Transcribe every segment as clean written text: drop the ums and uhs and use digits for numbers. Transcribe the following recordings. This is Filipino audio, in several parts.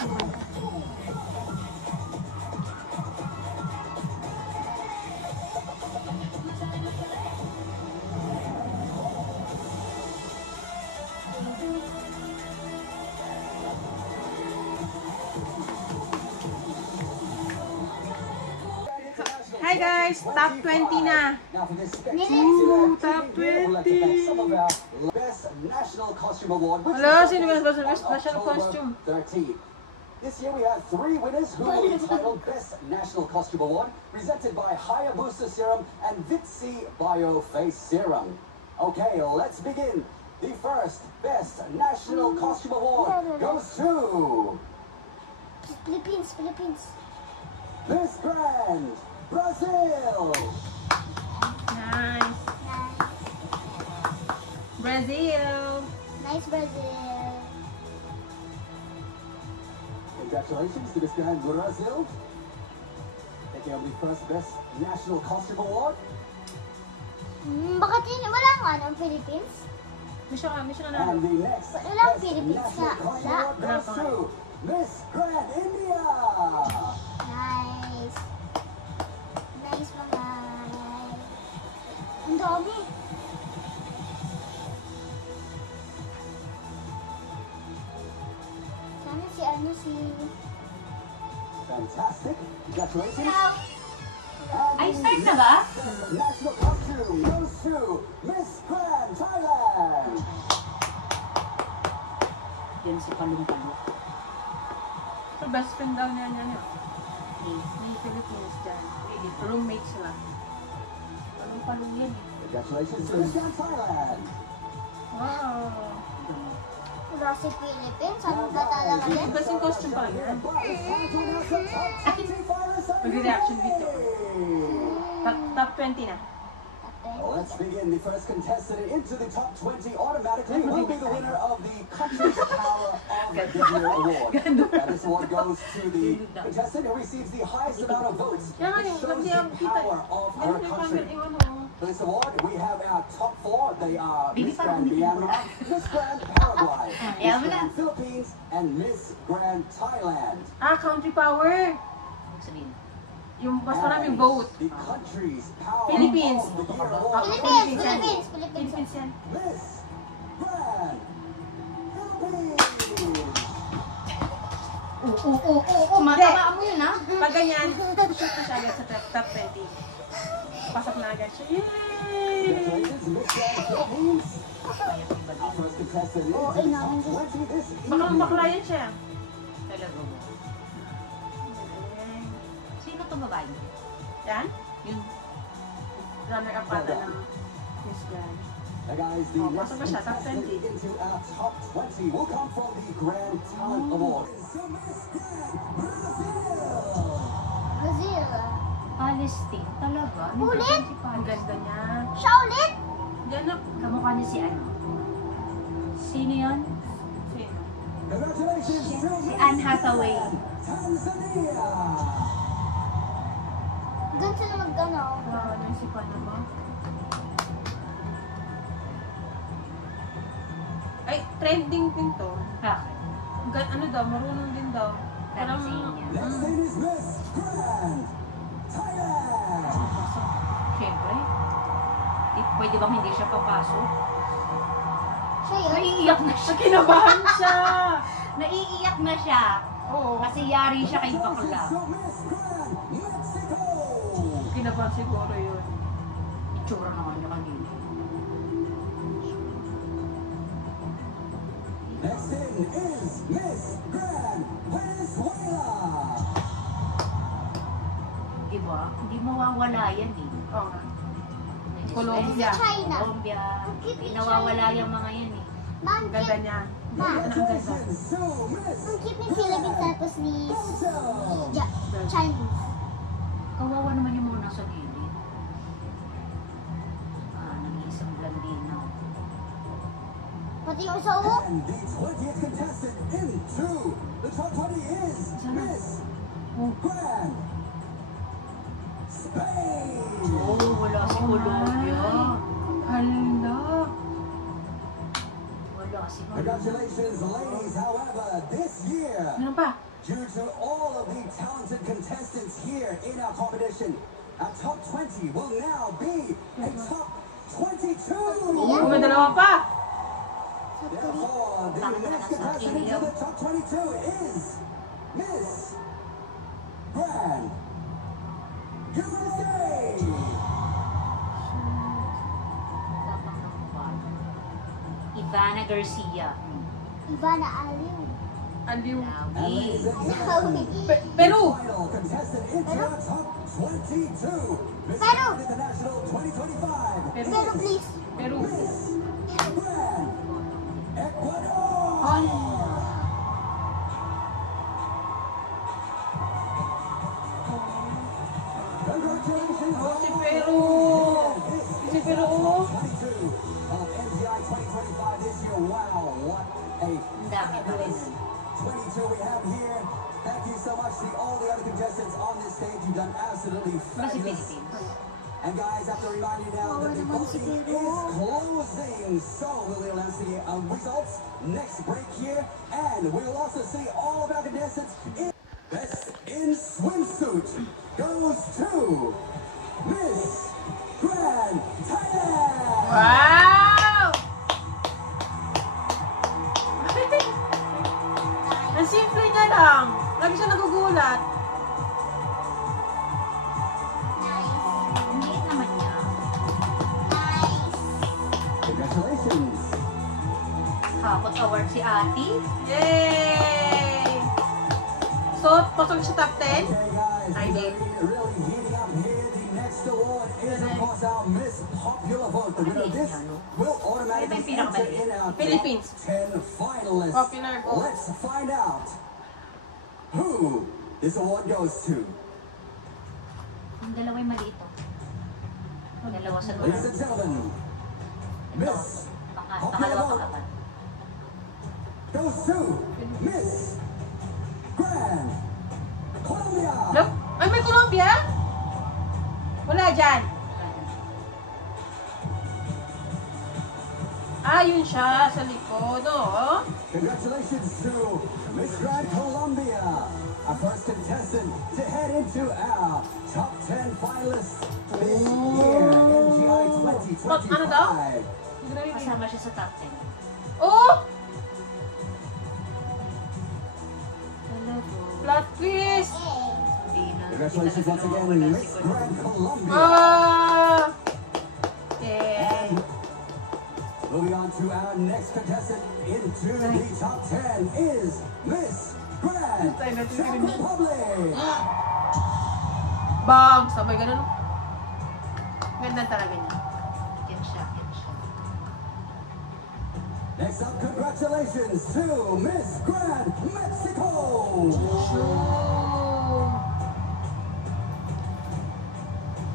Hi guys, top 20 na. Ooh, top 20. Best National Costume Award. Hello, sino yung national costume? 13. This year we have 3 winners who will be entitled Best National Costume Award, presented by Hayabusa Serum and Vitsi Bio Face Serum. Okay, let's begin. The first Best National Costume Award goes to Philippines. Miss Grand Brazil. Nice. Brazil. Nice Brazil. Congratulations to Miss Grand Brazil. Taking home the first Best National Costume Award. Bakit yun? Wala nga ng Philippines? Misha na. And the next Walang Best Philippines National nga. Costume Wala. Award goes to Miss Grand India. Nice. Nice mga. Ang dami. Sana si Fantastic. Congratulations. Hello. Ay, start na ba? National costume goes to Miss Grand Thailand. Yan si Palong-Palong. So best friend daw niya may Philippines dyan. Roommate sila. Palong-palong yan eh. Congratulations to Miss Grand Thailand. Wow. Wala si Philippines. Ano ba talaga yan? Best in costume pa yan. Mag-reaction video. Top 20 na. Let's begin. The first contestant into the top 20 automatically will be the winner of the Country's Power of the Year Award. And this award goes to the contestant who receives the highest amount of votes. It shows the power of our country. For this award, we have our top 4. They are Miss Grand Myanmar, Miss Grand Paraguay, Miss Grand Philippines, and Miss Grand Thailand. Country power. Sabihin. Yung mas maraming vote. The country's power Philippines. of the Year Award. Philippines. Philippines yan. Miss Grand Philippines. Matabaan mo yun, ha? Pag ganyan, push siya agad sa top 20. Pasok na agad siya. Yay! Congratulations, Miss Grand Philippines. Our first contestant is in the top 20 this evening. Bakla yan siya. Talaga mo. Sino itong babae? Yan? Yun. Runner-up pata ng Miss Grand. Now guys, the Oh, next pasok na siya, top contestant 20. into our top 20 will come from the Grand Talent Award. So Miss Grand Brazil. Palestine. Talaga? Ulit? Ang ganda niya. Siya ulit? Yan na. Kamukha niya si ano? Sino yun? Sino? Congratulations to Si Anne Hathaway. Tanzania. Doon sila mag-ano. Wow, naisipan na ba? Ay, trending din to. Bakit? Ano daw, marunong din daw. Parang, Dancing niya. Next name is Miss Grand Thailand. Siyempre. Pwede bang hindi siya papasok? Siya yun. Naiiyak na siya. kinabahan siya. Naiiyak na siya. Oo, Kasi yari siya kay bakla. So Miss Grand Mexico. kinabahan siguro yun. Itsura naman niya kanina. Next in is Miss Grand Venezuela. Diba? Hindi mawawala yan eh. Oo nga. Venezuela, China. Colombia. Cute Hindi ni nawawala yung mga yan eh. Ma'am, Ang ganda niya. Ma. Ano ang ganda? Congratulations to Miss ang cute ni Philippines tapos ni Belgium. Chinese. Kawawa naman yung mga nasa gilid. Nag-iisang blandina. Pati yung isa ulo. And the 20th contestant into the top 20 is Miss Grand Spain. Oh, wala si Colombia. Hala. Wala si Colombia. Congratulations, ladies. However, this year, Meron pa. due to all of the talented contestants here in our competition. Our top 20 will now be a top 22. May dalawa pa. Therefore, the next contestant into the top 22 is Miss Grand USA. Tapang ng mukha. Ivana Garcia. Ivana Aliw. Aliw. And Lawi. ladies and gentlemen, Peru. final contestant into our top 22. Miss Peru. Grand International 2025. Peru. Pero please. Peru. Miss Grand Ecuador. Ay. Congratulations. Si Peru. Si Peru. 22 of NGI 2025 this year. Wow, what a Ang dami pa rin. 22 we have here. Thank you so much to all the other contestants on this stage. You've done absolutely Iba si fabulous. Philippines. And guys, I have to remind you now that the voting is closing. So we'll announce the results next break here. And we'll also see all of our contestants in Best in Swimsuit goes to Miss Grand Thailand. Wow! Ang simple niya lang. Lagi siya nagugulat. Nice. Ang liit naman niya. Nice. Congratulations. Kapot award si Ati. Yay! So, pasok sa top 10? Okay, guys, I things did. are really heating up here. The next award is, of course, our Miss Popular Vote. The winner of this will automatically enter in our Philippines. top 10 finalists. Popular Vote. Let's find out who this award goes to. Yung dalawa'y maliit oh. Dalawa sa Ladies dulo. and gentlemen, Ito. Miss Pangalawa pangapat. goes to Miss Grand Colombia. Look, ay may Colombia? Wala dyan. Ah, yun siya sa likod, oh. Congratulations to Miss Grand Colombia, our first contestant to head into our top 10 finalists this year, NGI 2025. Ano daw? Kasama siya sa top 10. Oh! Talago. Plot twist! Hindi na. Congratulations once again, Miss Grand Colombia. Ah! Yay! Moving on to our next contestant into the top 10 is Miss Grand Czech Republic. Bang! Sabay ganun. Ganda talaga niya. Yan siya, yan siya. Next up, congratulations to Miss Grand Mexico. Oh.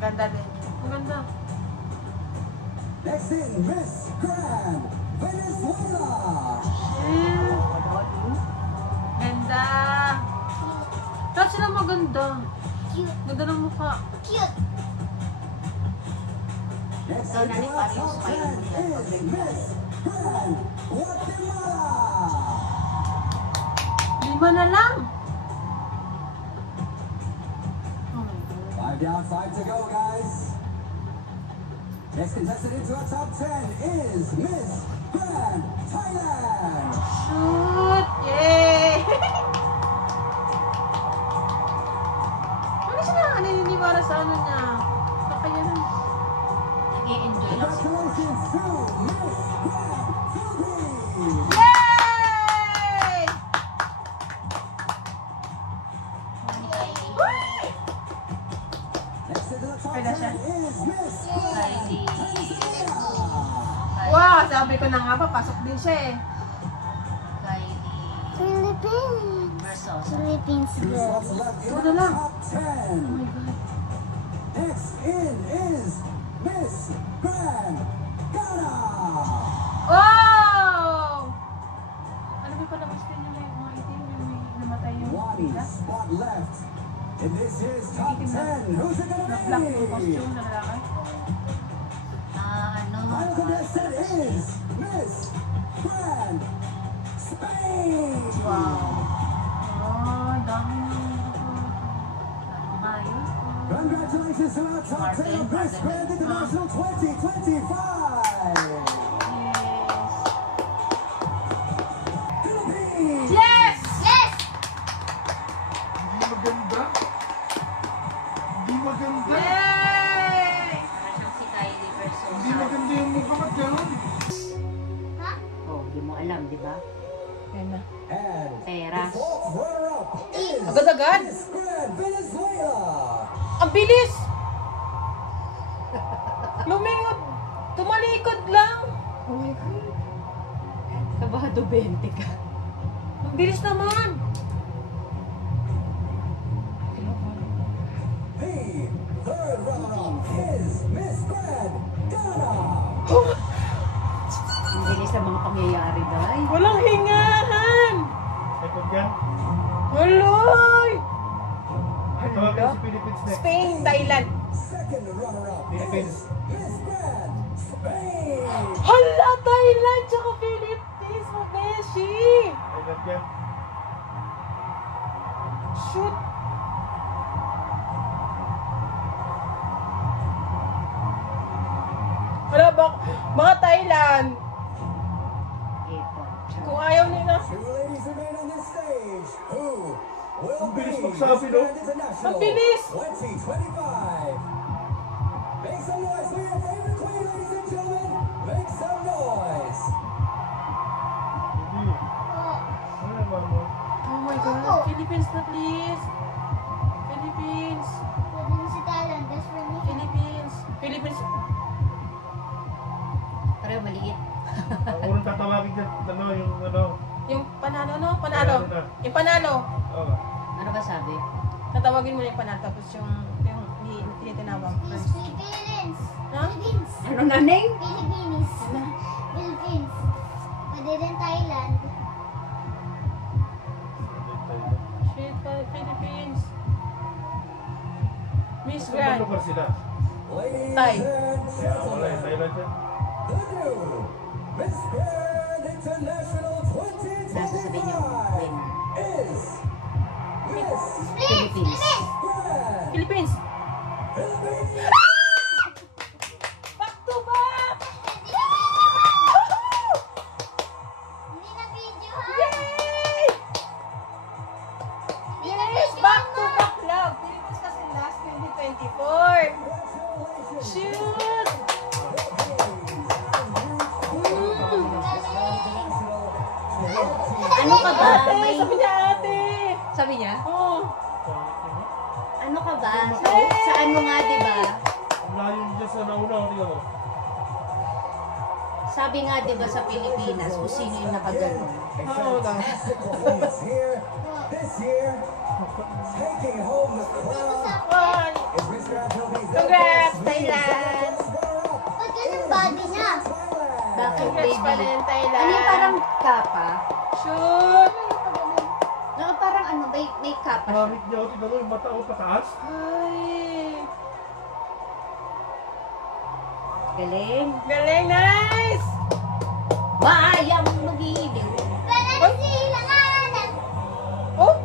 Ganda din. Ang ganda. Next in, Miss Grand Venezuela. Ganda. Lahat sila maganda. Cute. Ganda ng mukha. Cute. Next Ikaw na into ni our Paris, top mayroon 10 yan. is Miss Grand Guatemala. 5 na lang. Oh my God. 5 down, 5 to go, guys. Next contestant into our top 10 is Miss Grand Thailand. Shoot! Yay! Ano siya naniniwala sa ano niya? Kakayanan. Nag-i-enjoy lang si Congratulations to Miss Grand Philippines. Yay! Next into the top 10 Pwede siya. is Miss Grand Kylie. Tanzania. Wow, sabi ko na nga pa, pasok din siya eh. Kylie Philippines. Versosa. Philippines Two girl. slots left in Ito the na lang. top 10. Oh my God. Next in is Miss Grand Ghana. Oh! Ano ba pala mas din yung may mga itim, yung may namatay yung One bida? spot left in this year's top 10. Who's it Na gonna black yung be? costume na lalaki. Final contestant is Miss Grand Spain. Wow. Ay, Congratulations to our top 10 of Miss Grand International 2025. Philippines. Yes! Yes! Hindi maganda. Hindi maganda. Yay! Para siyang si Kylie versus Hindi maganda yung mukha mo dyan. Ha? Oh, di mo alam, di ba? Yan na. And Pera. the fourth runner-up is Agad-agad. Miss Grand Venezuela. Ang bilis! Lumingot. Tumalikod lang. Oh my God. Kabado 20 ka. Ang bilis naman. The third runner-up is Miss Grand Ghana. Ang bilis ng mga pangyayari, dahil. Walang hingahan. Second yan. Huloy! Ito ang si Philippines next. Spain, Thailand. Second runner-up Philippines. is Miss Grand Spain. Hala, Thailand, tsaka Philippines, Mabeshi. Thailand yan. Shoot. Wala ba? Mga Thailand. Ito. Kung ayaw nila. Two ladies remain on this stage. Who will Ang be bilis Miss magsabi, no? Grand International Ang bilis. 2025? Make some noise for your favorite queen, ladies and gentlemen. Make some noise. Hindi. Oh. Ano naman mo? Oh my God. Philippines na please. Philippines. Pwede na si Thailand. Best friend ni Philippines. Philippines. Pareho maliit. Ang unang tatawagin dyan, ano, yung ano. Yung panalo, no? Panalo. Panalo na. Yung panalo. Oh. Ano ba sabi? Tatawagin mo na yung panalo. Tapos yung hindi tinawag. Philippines. Ha? Philippines. Ano naneng? Philippines. Philippines. Pwede rin Thailand. Shit, Philippines. Miss Saan Grand. lugar sila? Ladies Thai. and Wala gentlemen, yung Thailand yan. the new Miss Grand International Nasasabihin yung 2025 winner. is Miss Philippines. Grand Philippines. Philippines. Back to back! Hindi na video ha? Yay! Hindi na Yes, video back to ha? back love. Philippines kasi last 2024. Shoot! Ano ka ba? Ate, May... sabi niya ate. Sabi niya? Oh. Ano ka ba? Sa ano nga, di ba? Ang layo dyan sa nauna, tingnan mo. Sabi nga, di ba, sa Pilipinas, kung sino yung nakagano. Hold on. Performance here this year, taking home the crown. One. is Miss Grand Philippines. Congrats, Thailand. Ba't ganun body niya? Bakit, Congrats pa baby? rin, Ano Thailand. yung parang kapa? Shoot! No, parang ano, may kapa siya. Pangit niya, tingnan mo yung mata ko pataas. Ay. Galing. Galing, nice! Mayang magiliw. Pwede sila kanan. Oh!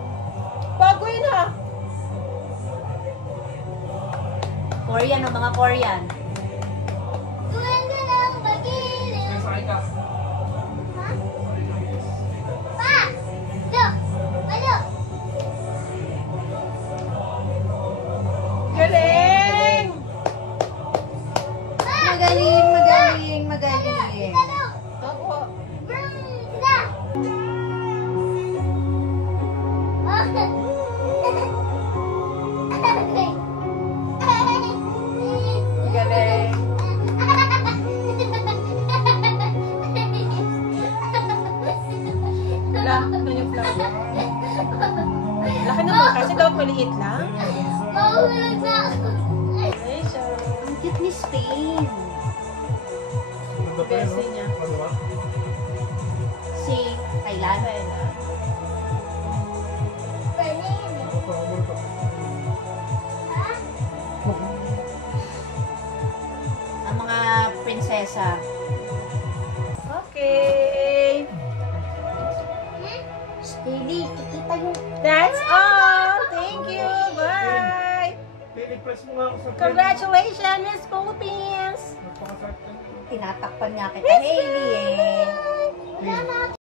Bago yun ha! Korean o mga Korean. Tuwan ka lang magiliw. Sakay ka. Ha? Pa! Lo! Ano? Galing! Pa! Magaling, magaling, magaling. Ano? Opo. Vroom! Sila! Galing. Wala, ano yung flower? Laki naman kasi dapat maliit lang. Mahulog na ako. Congratulations. Ang cute ni Spain. Ganda pa yun, Besi no? niya. Ano ba? Si Thailand. Pwede yun eh. Ito, ano ito? Ha? Ang mga prinsesa. Okay. Steady, kikita yung... That's all. Thank you. Bye. I-press mo nga ako sa Congratulations, Miss Philippines! Napakasarap ka. Tinatakpan niya kita, Hailey eh. Wala na